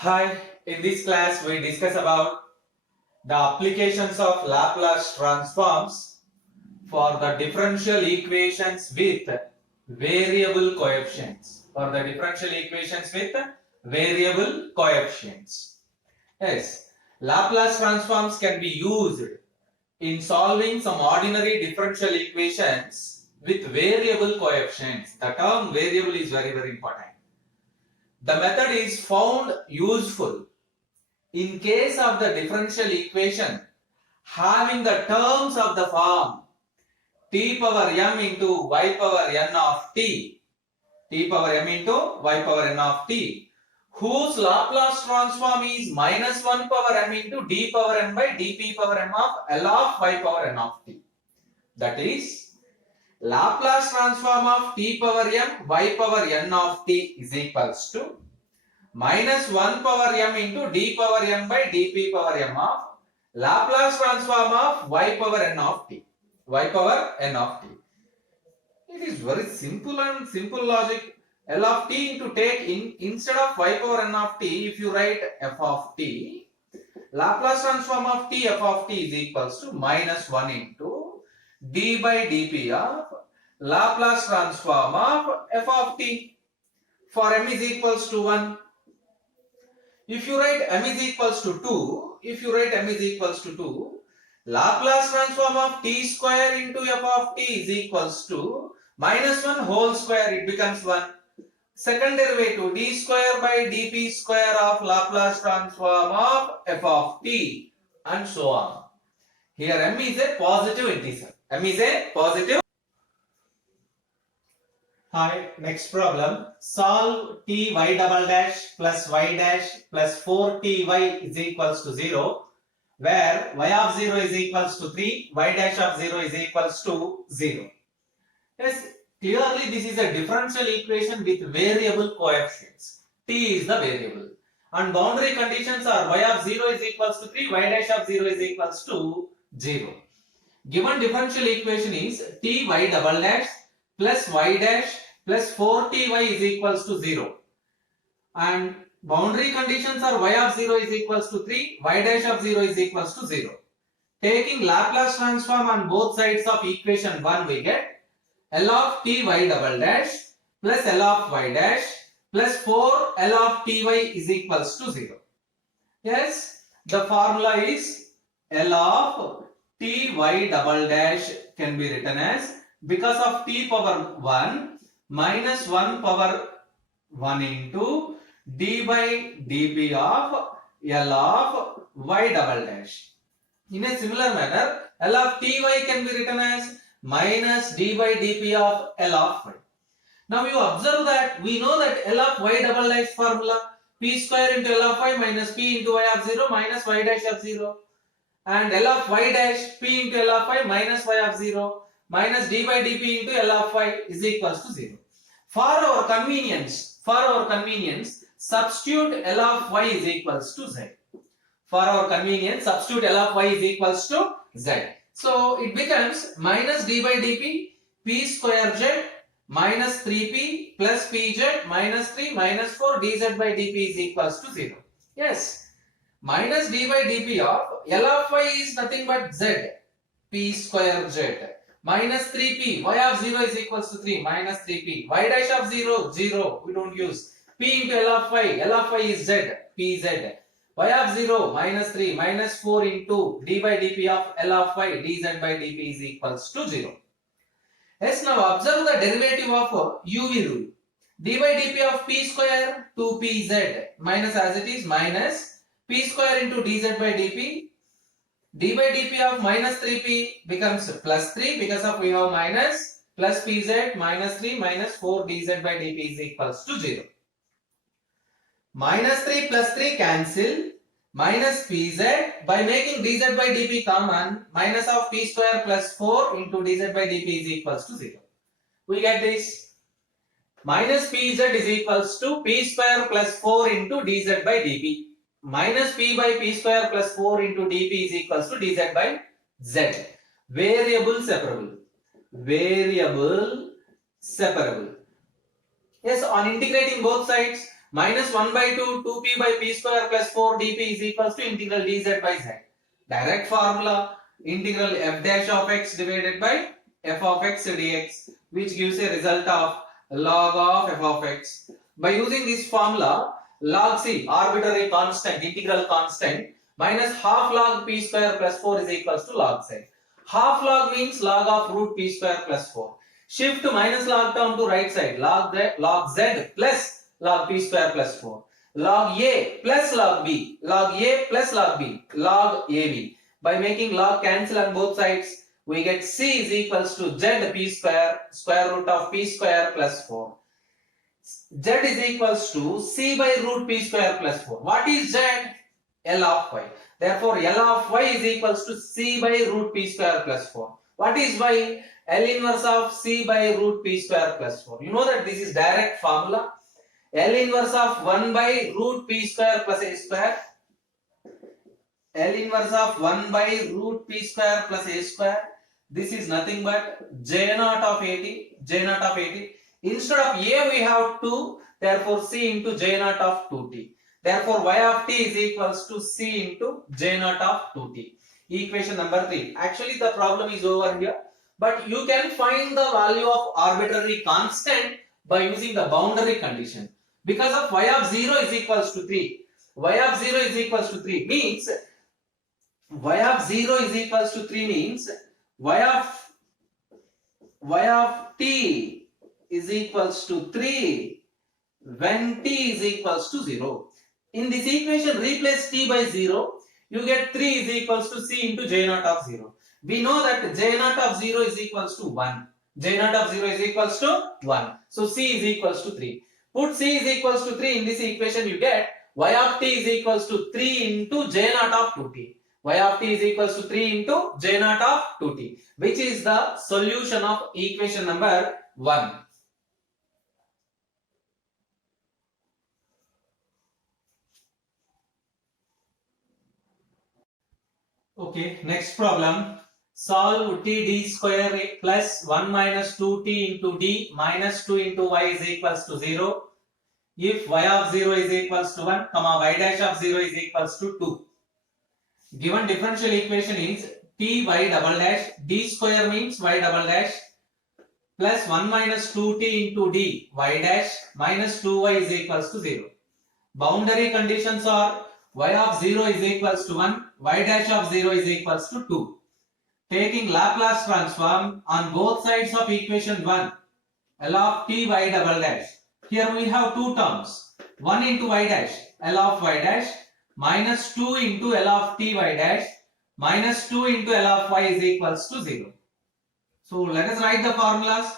Hi, in this class we discuss about the applications of Laplace transforms for the differential equations with variable coefficients. For the differential equations with variable coefficients. Yes, Laplace transforms can be used in solving some ordinary differential equations with variable coefficients. The term variable is very important. The method is found useful in case of the differential equation having the terms of the form t power m into y power n of t, t power m into y power n of t, whose Laplace transform is minus 1 power m into d power n by dp power m of L of y power n of t. That is, Laplace transform of t power m y power n of t is equals to minus 1 power m into d power m by dp power m of Laplace transform of y power n of t. Y power n of t. It is very simple and simple logic. L of t into take instead of y power n of t, if you write f of t, Laplace transform of t f of t is equals to minus 1 into d by dp of Laplace transform of f of t for m is equals to 1. If you write m is equals to 2, Laplace transform of t square into f of t is equals to minus 1 whole square, it becomes 1. Second derivative, d square by dp square of Laplace transform of f of t, and so on. Here m is a positive integer. Hi, next problem. Solve ty double dash plus y dash plus 4ty is equals to 0, where y of 0 is equals to 3, y dash of 0 is equals to 0. Yes, clearly this is a differential equation with variable coefficients. T is the variable. And boundary conditions are y of 0 is equals to 3, y dash of 0 is equals to 0. Given differential equation is ty double dash plus y dash plus 4ty is equals to 0. And boundary conditions are y of 0 is equals to 3, y dash of 0 is equals to 0. Taking Laplace transform on both sides of equation 1, we get L of ty double dash plus L of y dash plus 4 L of ty is equals to 0. Yes, the formula is L of ty double dash can be written as, because of t power 1 minus 1 power 1 into d by dp of L of y double dash. In a similar manner, L of ty can be written as minus d by dp of L of y. Now you observe that we know that L of y double dash formula, p square into L of y minus p into y of 0 minus y dash of 0, and L of y dash p into L of y minus y of 0 minus d by dp into L of y is equals to 0. For our convenience, substitute L of y is equals to z. For our convenience, substitute L of y is equals to z. So it becomes minus d by dp p square z minus 3p plus pz minus 3 minus 4 dz by dp is equals to 0. Yes, minus d by dp of L of y is nothing but z, p square z, minus 3p, y of 0 is equals to 3, minus 3p, y dash of 0, 0, we don't use, p into L of y is z, pz, y of 0, minus 3, minus 4 into d by dp of L of y, dz by dp is equals to 0. Yes, now observe the derivative of UV rule. D by dp of p square 2pz minus, as it is, minus p square into dz by dp. D by dp of minus 3p becomes plus 3 because of we have minus, plus pz minus 3 minus 4 dz by dp is equals to 0. Minus 3 plus 3 cancel, minus pz, by making dz by dp common, minus of p square plus 4 into dz by dp is equals to 0. We get this. Minus pz is equals to p square plus 4 into dz by dp. Minus p by p square plus 4 into dp is equals to dz by z. Variable separable. Yes, on integrating both sides, minus 1 by 2 2p by p square plus 4 dp is equals to integral dz by z. Direct formula, integral f dash of x divided by f of x dx, which gives a result of log of f of x. By using this formula, log c, arbitrary constant, integral constant, minus half log p square plus 4 is equals to log z. Half log means log of root p square plus 4. Shift minus log term to right side, log z plus log p square plus 4. Log a plus log b, log a plus log b, log ab. By making log cancel on both sides, we get c is equals to z p square, square root of p square plus 4. Z is equals to c by root p square plus 4. What is z? L of y. Therefore, L of y is equals to c by root p square plus 4. What is y? L inverse of c by root p square plus 4. You know that this is direct formula. L inverse of 1 by root p square plus a square. L inverse of 1 by root p square plus a square. This is nothing but j naught of 80. J naught of 80. Instead of a we have 2. Therefore, c into j naught of 2t. Therefore, y of t is equals to c into j naught of 2t. Equation number 3. Actually, the problem is over here. But you can find the value of arbitrary constant by using the boundary condition. Because of y of 0 is equals to 3. Y of 0 is equals to 3 means y of 0 is equals to 3 means y of t is equals to 3 when t is equals to 0. In this equation, replace t by 0, you get 3 is equals to c into j naught of 0. We know that j naught of 0 is equals to 1. J naught of 0 is equals to 1. So c is equals to 3. Put c is equals to 3 in this equation, you get y of t is equals to 3 into j naught of 2t. Y of t is equals to 3 into j naught of 2t, which is the solution of equation number 1. Okay, next problem. Solve td square plus 1 minus 2t into d minus 2 into y is equals to 0. If y of 0 is equals to 1, comma y dash of 0 is equals to 2. Given differential equation is t y double dash, d square means y double dash, plus 1 minus 2t into d y dash minus 2y is equals to 0. Boundary conditions are y of 0 is equals to 1, y dash of 0 is equals to 2. Taking Laplace transform on both sides of equation 1, L of t y double dash. Here we have two terms, 1 into y dash, L of y dash, minus 2 into L of t y dash, minus 2 into L of y is equals to 0. So let us write the formulas.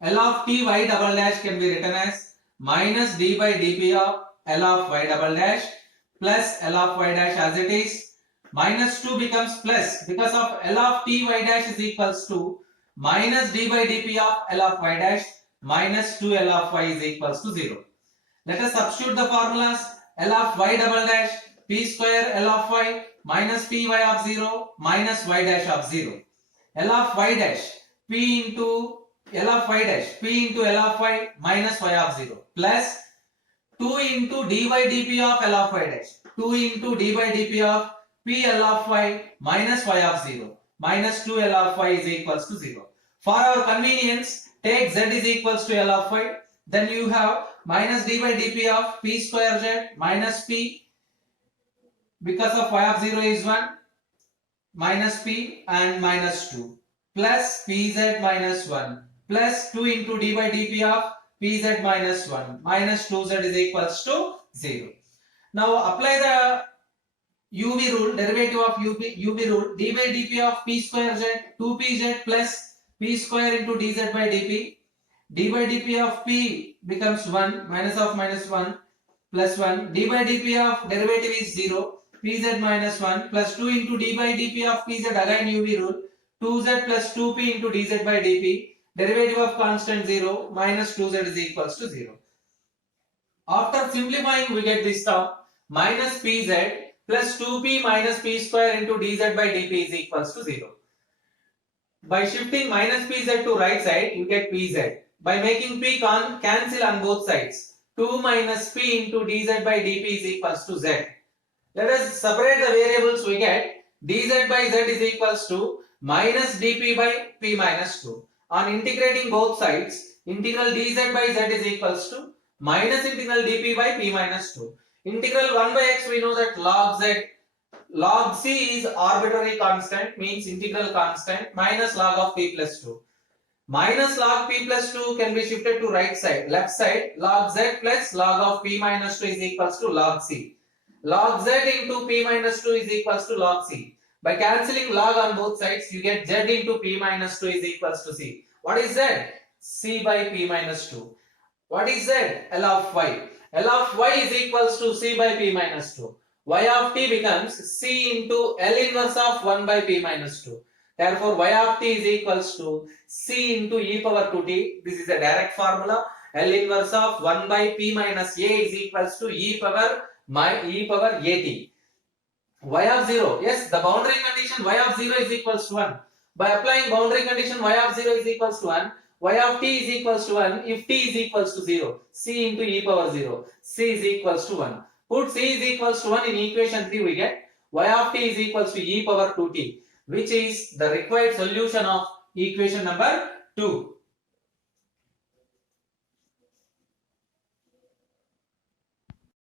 L of t y double dash can be written as minus d by dp of L of y double dash plus L of y dash as it is. Minus 2 becomes plus because of L of t y dash is equals to minus d by dp of L of y dash minus 2 L of y is equals to 0. Let us substitute the formulas. L of y double dash p square L of y minus py of 0 minus y dash of 0. L of y dash p into L of y dash p into L of y minus y of 0 plus 2 into dy dp of L of y dash 2 into dy dp of p L of y minus y of 0 minus 2 L of y is equals to 0. For our convenience, take z is equals to L of y. Then you have minus d by dp of p square z minus p, because of y of 0 is 1, minus p and minus 2 plus pz minus 1 plus 2 into d by dp of pz minus 1 minus 2z is equals to 0. Now apply the UV rule, derivative of UV rule, d by dp of p square z, 2pz plus p square into dz by dp, d by dp of p becomes 1, minus of minus 1 plus 1, d by dp of derivative is 0, pz minus 1 plus 2 into d by dp of pz, again UV rule, 2z plus 2p into dz by dp, derivative of constant 0, minus 2z is equals to 0. After simplifying, we get this term, minus pz plus 2p minus p square into dz by dp is equals to 0. By shifting minus pz to right side, you get pz. By making p cancel on both sides, 2 minus p into dz by dp is equals to z. Let us separate the variables. We get dz by z is equals to minus dp by p minus 2. On integrating both sides, integral dz by z is equals to minus integral dp by p minus 2. Integral 1 by x, we know that log z, log c is arbitrary constant, means integral constant, minus log of p plus 2. Minus log p plus 2 can be shifted to right side, left side. Log z plus log of p minus 2 is equals to log c. Log z into p minus 2 is equals to log c. By cancelling log on both sides, you get z into p minus 2 is equals to c. What is z? C by p minus 2. What is z? L of y. L of y is equals to c by p minus 2. Y of t becomes c into L inverse of 1 by p minus 2. Therefore, y of t is equals to c into e power 2t. This is a direct formula. L inverse of 1 by p minus a is equals to e power at. Y of 0. Yes, the boundary condition y of 0 is equals to 1. By applying boundary condition y of 0 is equals to 1, y of t is equals to 1 if t is equals to 0. C into e power 0. C is equals to 1. Put c is equals to 1 in equation 3, we get y of t is equals to e power 2t, which is the required solution of equation number 2.